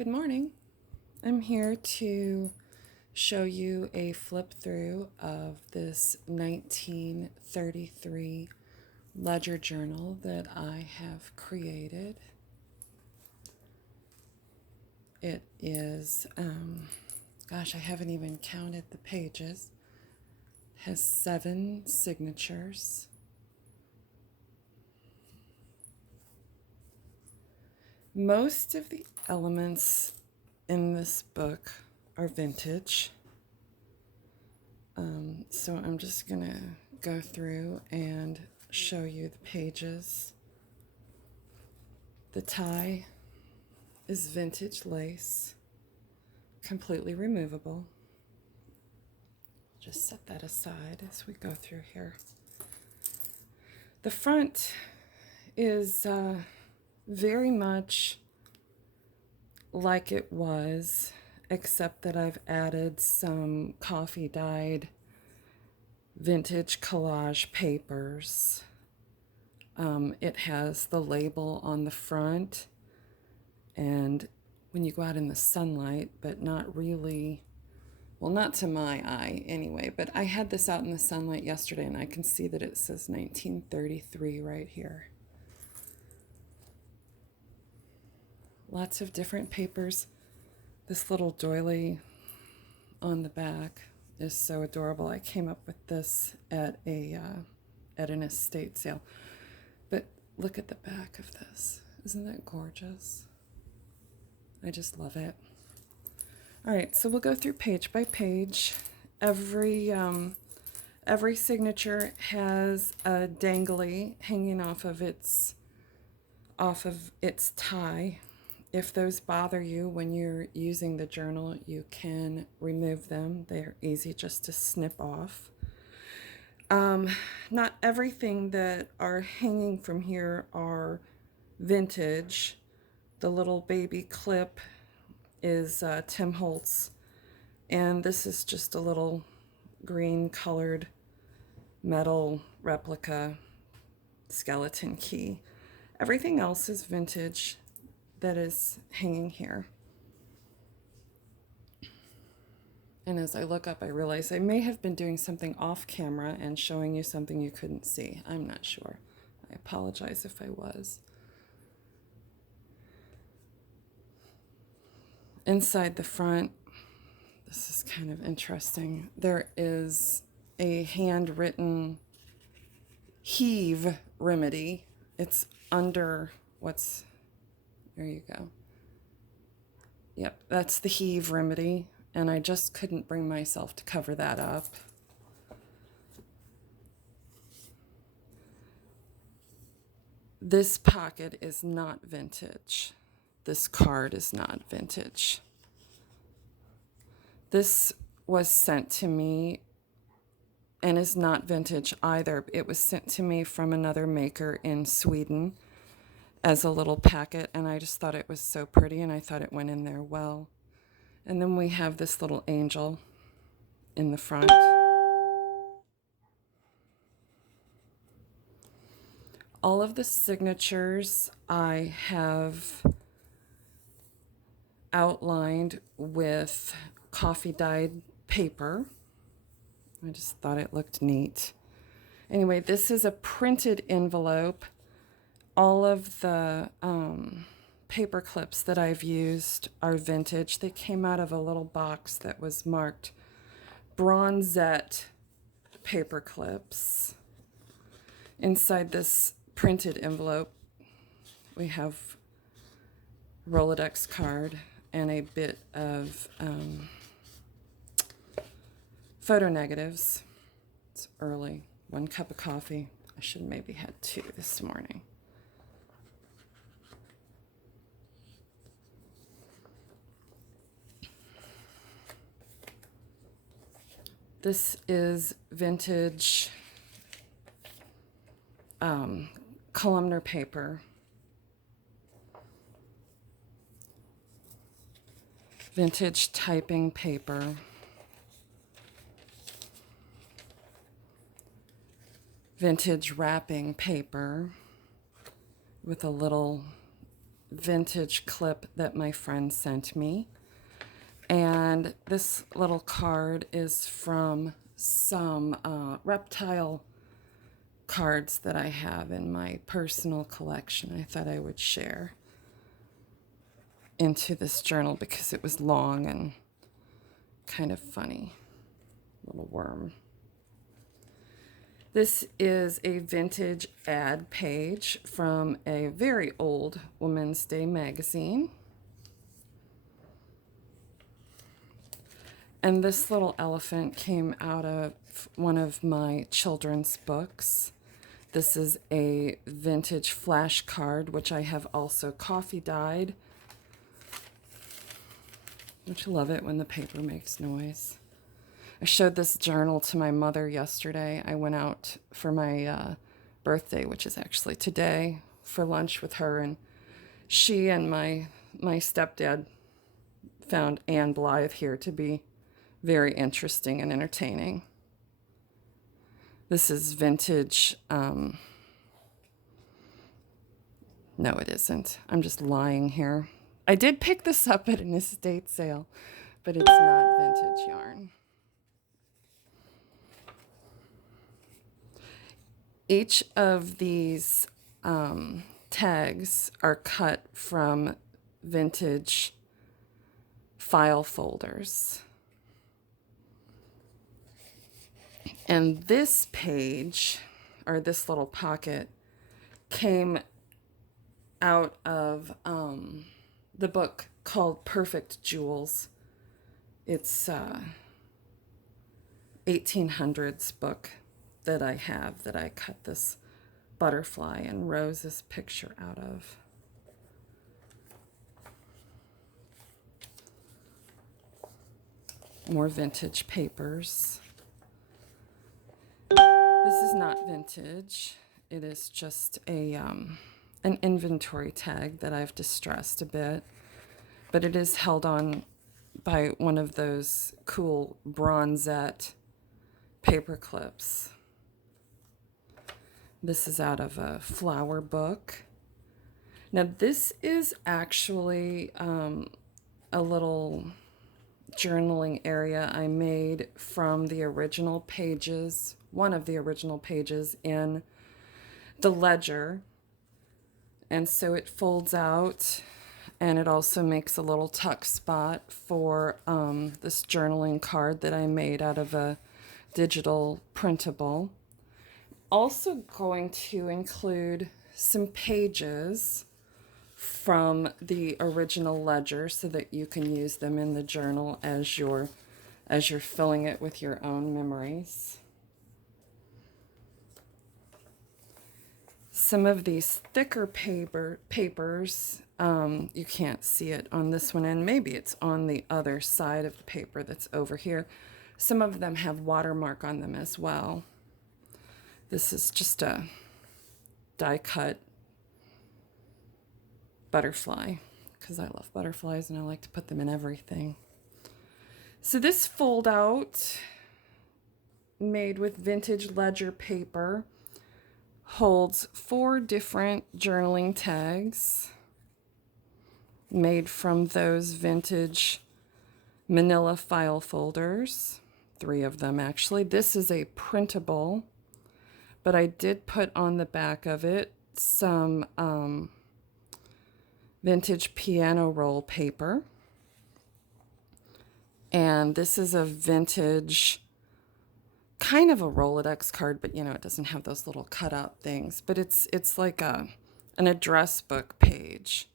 Good morning. I'm here to show you a flip through of this 1933 ledger journal that I have created. It is, I haven't even counted the pages. It has 7 signatures. Most of the elements in this book are vintage. So I'm just going to go through and show you the pages. The tie is vintage lace, completely removable. Just set that aside as we go through here. The front is very much like it was, except that I've added some coffee dyed vintage collage papers. It has the label on the front, and when you go out in the sunlight, but not really, well, not to my eye anyway, but I had this out in the sunlight yesterday and I can see that it says 1933 right here. Lots of different papers. This little doily on the back is so adorable. I came up with this at an estate sale. But look at the back of this. Isn't that gorgeous? I just love it. All right, so we'll go through page by page. Every signature has a dangly hanging off of its tie. If those bother you when you're using the journal, you can remove them. They're easy just to snip off. Not everything that are hanging from here are vintage. The little baby clip is Tim Holtz, and this is just a little green colored metal replica skeleton key. Everything else is vintage that is hanging here. And as I look up, I realize I may have been doing something off camera and showing you something you couldn't see. I'm not sure. I apologize if I was. Inside the front, this is kind of interesting. There is a handwritten heave remedy. It's under there you go. Yep, that's the heave remedy, and I just couldn't bring myself to cover that up. This pocket is not vintage. This card is not vintage. This was sent to me and is not vintage either. It was sent to me from another maker in Sweden as a little packet, and I just thought it was so pretty, and I thought it went in there well. And then we have this little angel in the front. All of the signatures I have outlined with coffee dyed paper. I just thought it looked neat. Anyway, this is a printed envelope. All of the paper clips that I've used are vintage. They came out of a little box that was marked Bronzette paper clips. Inside this printed envelope, we have Rolodex card and a bit of photo negatives. It's early. 1 cup of coffee. I should have maybe had 2 this morning. This is vintage columnar paper. Vintage typing paper. Vintage wrapping paper with a little vintage clip that my friend sent me. And this little card is from some reptile cards that I have in my personal collection. I thought I would share into this journal because it was long and kind of funny. Little worm. This is a vintage ad page from a very old Women's Day magazine. And this little elephant came out of one of my children's books. This is a vintage flash card, which I have also coffee dyed. Don't you love it when the paper makes noise? I showed this journal to my mother yesterday. I went out for my birthday, which is actually today, for lunch with her, and she and my stepdad found Anne Blythe here to be very interesting and entertaining. This is vintage. No, it isn't. I'm just lying here. I did pick this up at an estate sale, but it's not vintage yarn. Each of these tags are cut from vintage file folders. And this page, or this little pocket, came out of the book called Perfect Jewels. It's 1800s book that I have, that I cut this butterfly and Rose's picture out of. More vintage papers. This is not vintage. It is just a an inventory tag that I've distressed a bit, but it is held on by one of those cool bronzette paper clips. This is out of a flower book. Now this is actually a little journaling area I made from the original pages, one of the original pages in the ledger. And so it folds out, and it also makes a little tuck spot for this journaling card that I made out of a digital printable. Also going to include some pages from the original ledger so that you can use them in the journal as you're filling it with your own memories. Some of these thicker papers, you can't see it on this one, and maybe it's on the other side of the paper that's over here. Some of them have watermark on them as well. This is just a die-cut butterfly, because I love butterflies and I like to put them in everything. So this fold out, made with vintage ledger paper, holds 4 different journaling tags made from those vintage manila file folders. 3 of them actually. This is a printable, but I did put on the back of it some vintage piano roll paper. And this is a vintage, kind of a Rolodex card, but you know, it doesn't have those little cut out things, but it's like an address book page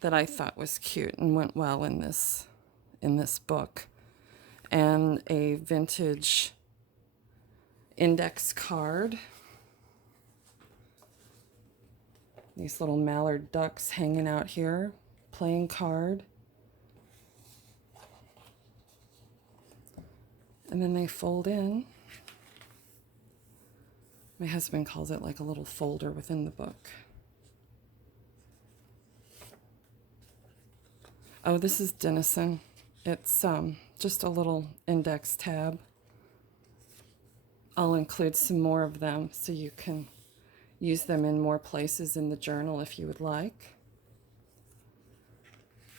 that I thought was cute and went well in this book. And a vintage index card. These little mallard ducks hanging out here, playing card. And then they fold in. My husband calls it like a little folder within the book. Oh, this is Denison. It's just a little index tab. I'll include some more of them so you can use them in more places in the journal if you would like.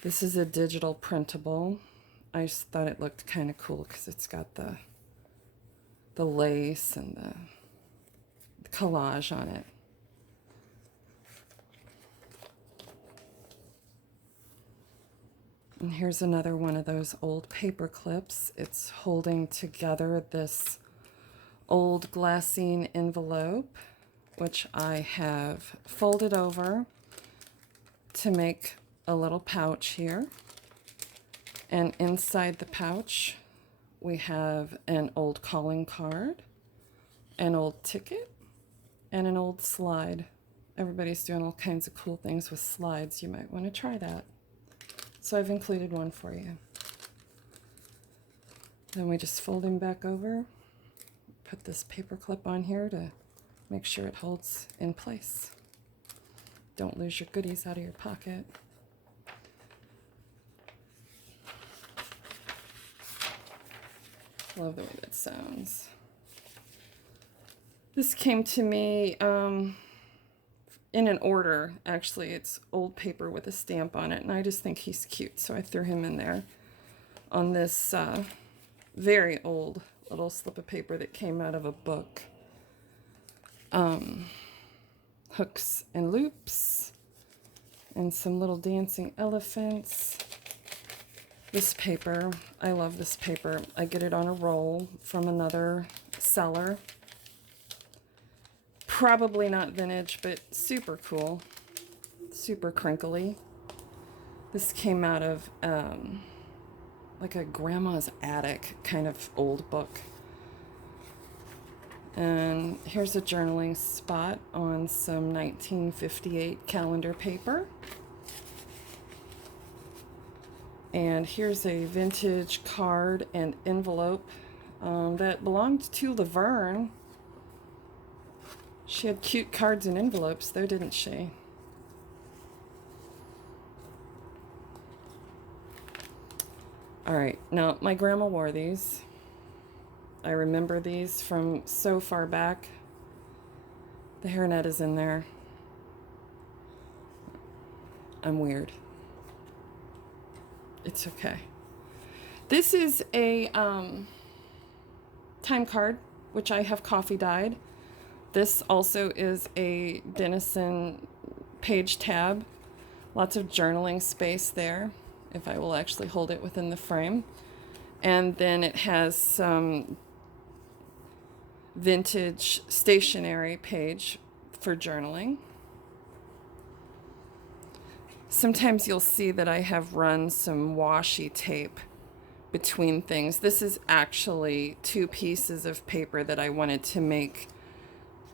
This is a digital printable. I just thought it looked kind of cool because it's got the lace and the collage on it. And here's another one of those old paper clips. It's holding together this old glassine envelope, which I have folded over to make a little pouch here. And inside the pouch, we have an old calling card, an old ticket, and an old slide. Everybody's doing all kinds of cool things with slides. You might want to try that. So I've included one for you. Then we just fold him back over, put this paper clip on here to make sure it holds in place. Don't lose your goodies out of your pocket. Love the way that sounds. This came to me in an order, actually. It's old paper with a stamp on it, and I just think he's cute, so I threw him in there on this very old little slip of paper that came out of a book. Hooks and loops, and some little dancing elephants. This paper, I love this paper. I get it on a roll from another seller. Probably not vintage, but super cool, super crinkly. This came out of like a grandma's attic kind of old book. And here's a journaling spot on some 1958 calendar paper. And here's a vintage card and envelope that belonged to Laverne. She had cute cards and envelopes though, didn't she? All right, now my grandma wore these. I remember these from so far back. The hairnet is in there. I'm weird. It's okay. This is a time card, which I have coffee dyed. This also is a Denison page tab. Lots of journaling space there, if I will actually hold it within the frame. And then it has some vintage stationery page for journaling. Sometimes you'll see that I have run some washi tape between things. This is actually 2 pieces of paper that I wanted to make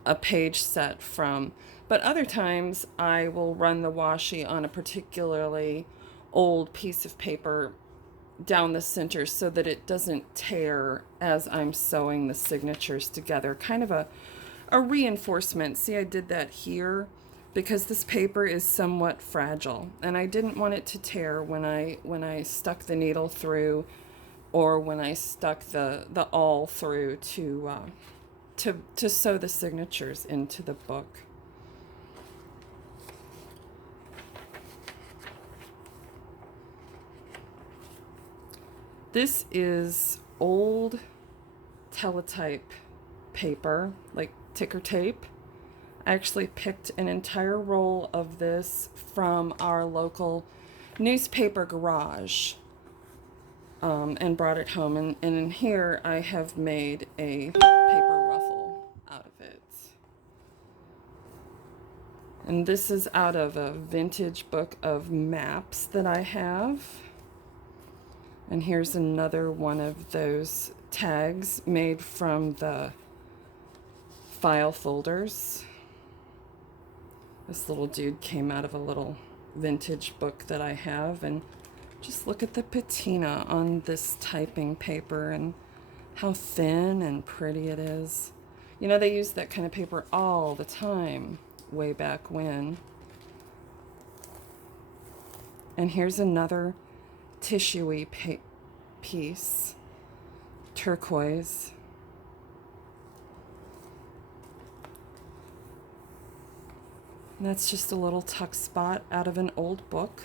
a page set from. But other times I will run the washi on a particularly old piece of paper down the center so that it doesn't tear as I'm sewing the signatures together. Kind of a reinforcement. See, I did that here because this paper is somewhat fragile and I didn't want it to tear when I stuck the needle through, or when I stuck the awl through to sew the signatures into the book. This is old teletype paper, like ticker tape. I actually picked an entire roll of this from our local newspaper garage and brought it home. And in here I have made a paper ruffle out of it. And this is out of a vintage book of maps that I have. And here's another one of those tags made from the file folders. This little dude came out of a little vintage book that I have, and just look at the patina on this typing paper and how thin and pretty it is. You know, they used that kind of paper all the time way back when. And here's another tissue-y piece, turquoise. And that's just a little tuck spot out of an old book.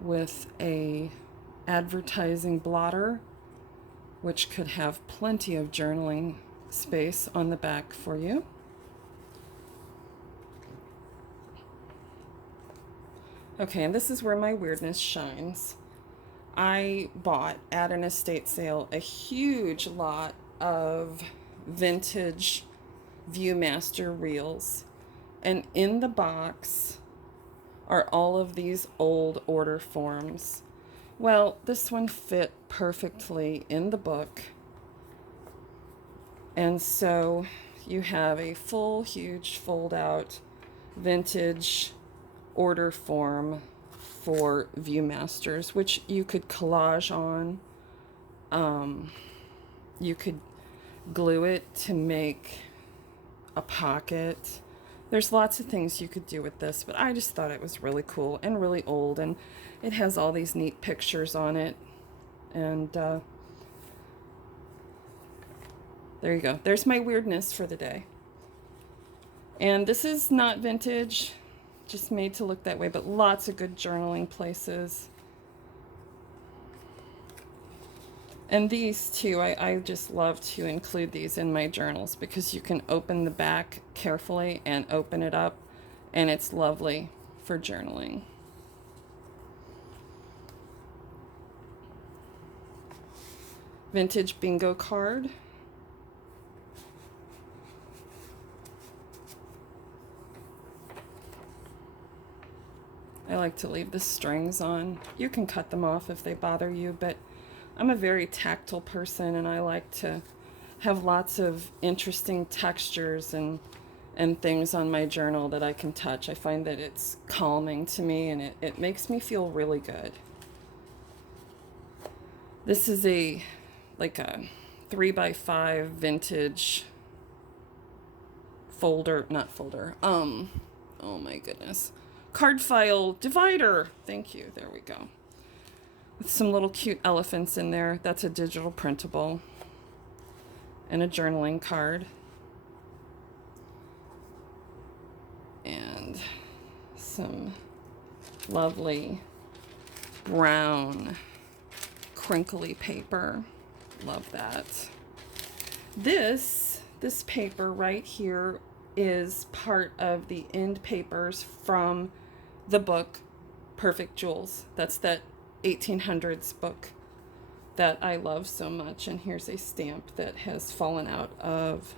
with a advertising blotter, which could have plenty of journaling space on the back for you. Okay, and this is where my weirdness shines. I bought at an estate sale a huge lot of vintage Viewmaster reels, and in the box are all of these old order forms. Well, this one fit perfectly in the book, and so you have a full, huge fold-out vintage order form for Viewmasters, which you could collage on. You could glue it to make a pocket. There's lots of things you could do with this, but I just thought it was really cool and really old, and it has all these neat pictures on it. And there you go. There's my weirdness for the day. And this is not vintage, just made to look that way, but lots of good journaling places. And these too, I just love to include these in my journals because you can open the back carefully and open it up, and it's lovely for journaling. Vintage bingo card. I like to leave the strings on. You can cut them off if they bother you, but I'm a very tactile person, and I like to have lots of interesting textures and things on my journal that I can touch. I find that it's calming to me, and it makes me feel really good. This is like a 3x5 vintage not folder, oh my goodness, card file divider. Thank you. There we go. With some little cute elephants in there. That's a digital printable. And a journaling card. And some lovely brown crinkly paper. Love that. This paper right here is part of the end papers from the book Perfect Jewels. That's that 1800s book that I love so much. And here's a stamp that has fallen out of,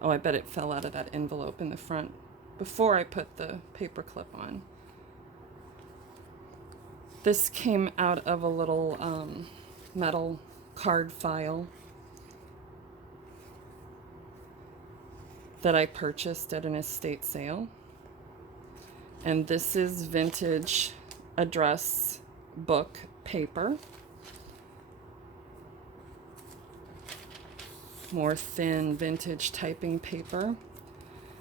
oh, I bet it fell out of that envelope in the front before I put the paper clip on. This came out of a little metal card file that I purchased at an estate sale. And this is vintage address book paper. More thin vintage typing paper.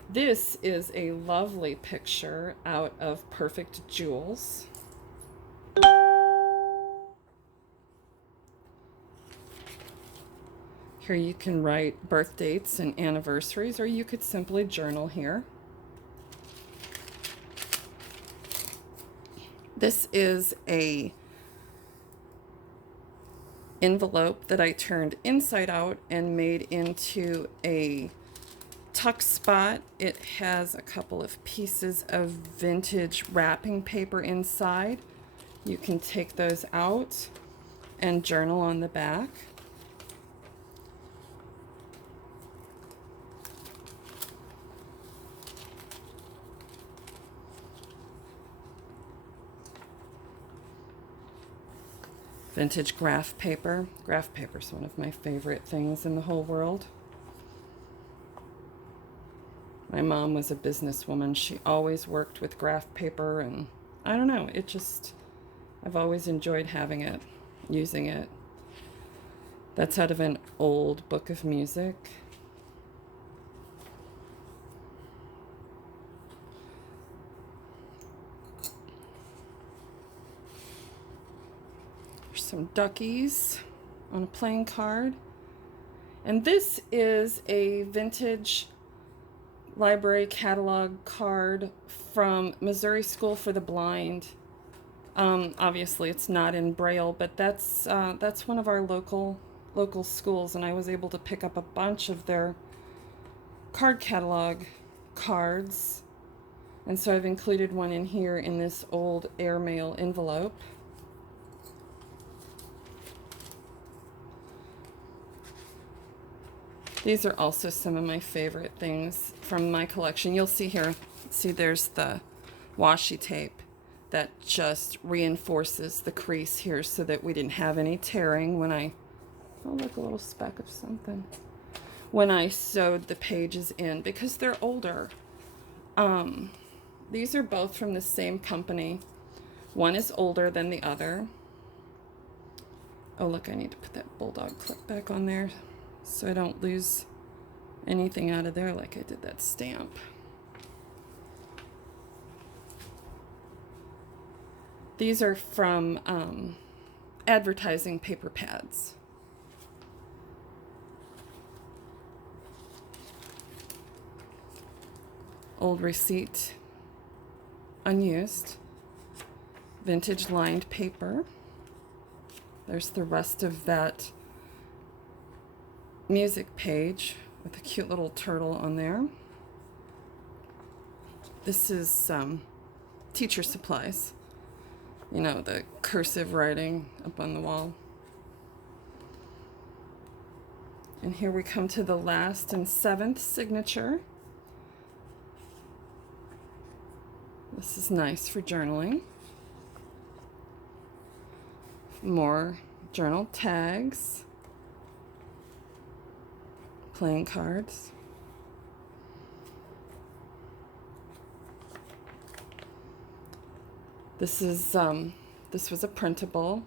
This is a lovely picture out of Perfect Jewels. Here you can write birth dates and anniversaries, or you could simply journal here. This is a envelope that I turned inside out and made into a tuck spot. It has a couple of pieces of vintage wrapping paper inside. You can take those out and journal on the back. Vintage graph paper. Graph paper is one of my favorite things in the whole world. My mom was a businesswoman. She always worked with graph paper, and I don't know, I've always enjoyed having it, using it. That's out of an old book of music. Some duckies on a playing card. And this is a vintage library catalog card from Missouri School for the Blind. Obviously, it's not in Braille, but that's one of our local schools, and I was able to pick up a bunch of their card catalog cards, and so I've included one in here in this old airmail envelope. These are also some of my favorite things from my collection. You'll see here, see there's the washi tape that just reinforces the crease here so that we didn't have any tearing when I, oh look, a little speck of something, when I sewed the pages in, because they're older. These are both from the same company. One is older than the other. Oh look, I need to put that bulldog clip back on there so I don't lose anything out of there like I did that stamp. These are from advertising paper pads. Old receipt, unused, vintage lined paper. There's the rest of that music page with a cute little turtle on there. This is teacher supplies. You know, the cursive writing up on the wall. And here we come to the last and 7th signature. This is nice for journaling. More journal tags. Playing cards. This was a printable,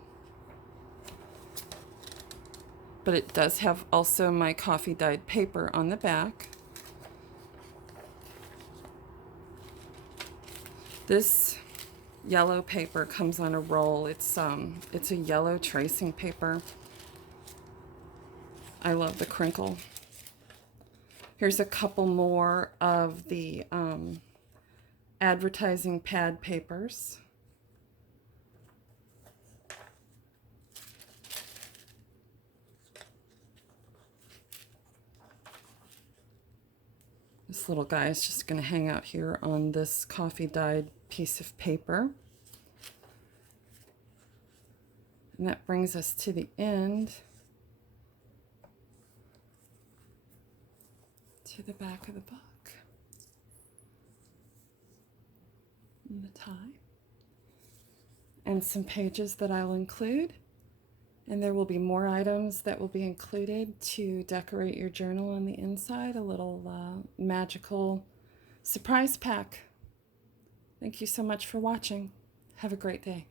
but it does have also my coffee dyed paper on the back. This yellow paper comes on a roll. It's a yellow tracing paper. I love the crinkle. Here's a couple more of the advertising pad papers. This little guy is just going to hang out here on this coffee dyed piece of paper. And that brings us to the end, to the back of the book. And the tie. And some pages that I'll include. And there will be more items that will be included to decorate your journal on the inside. A little magical surprise pack. Thank you so much for watching. Have a great day.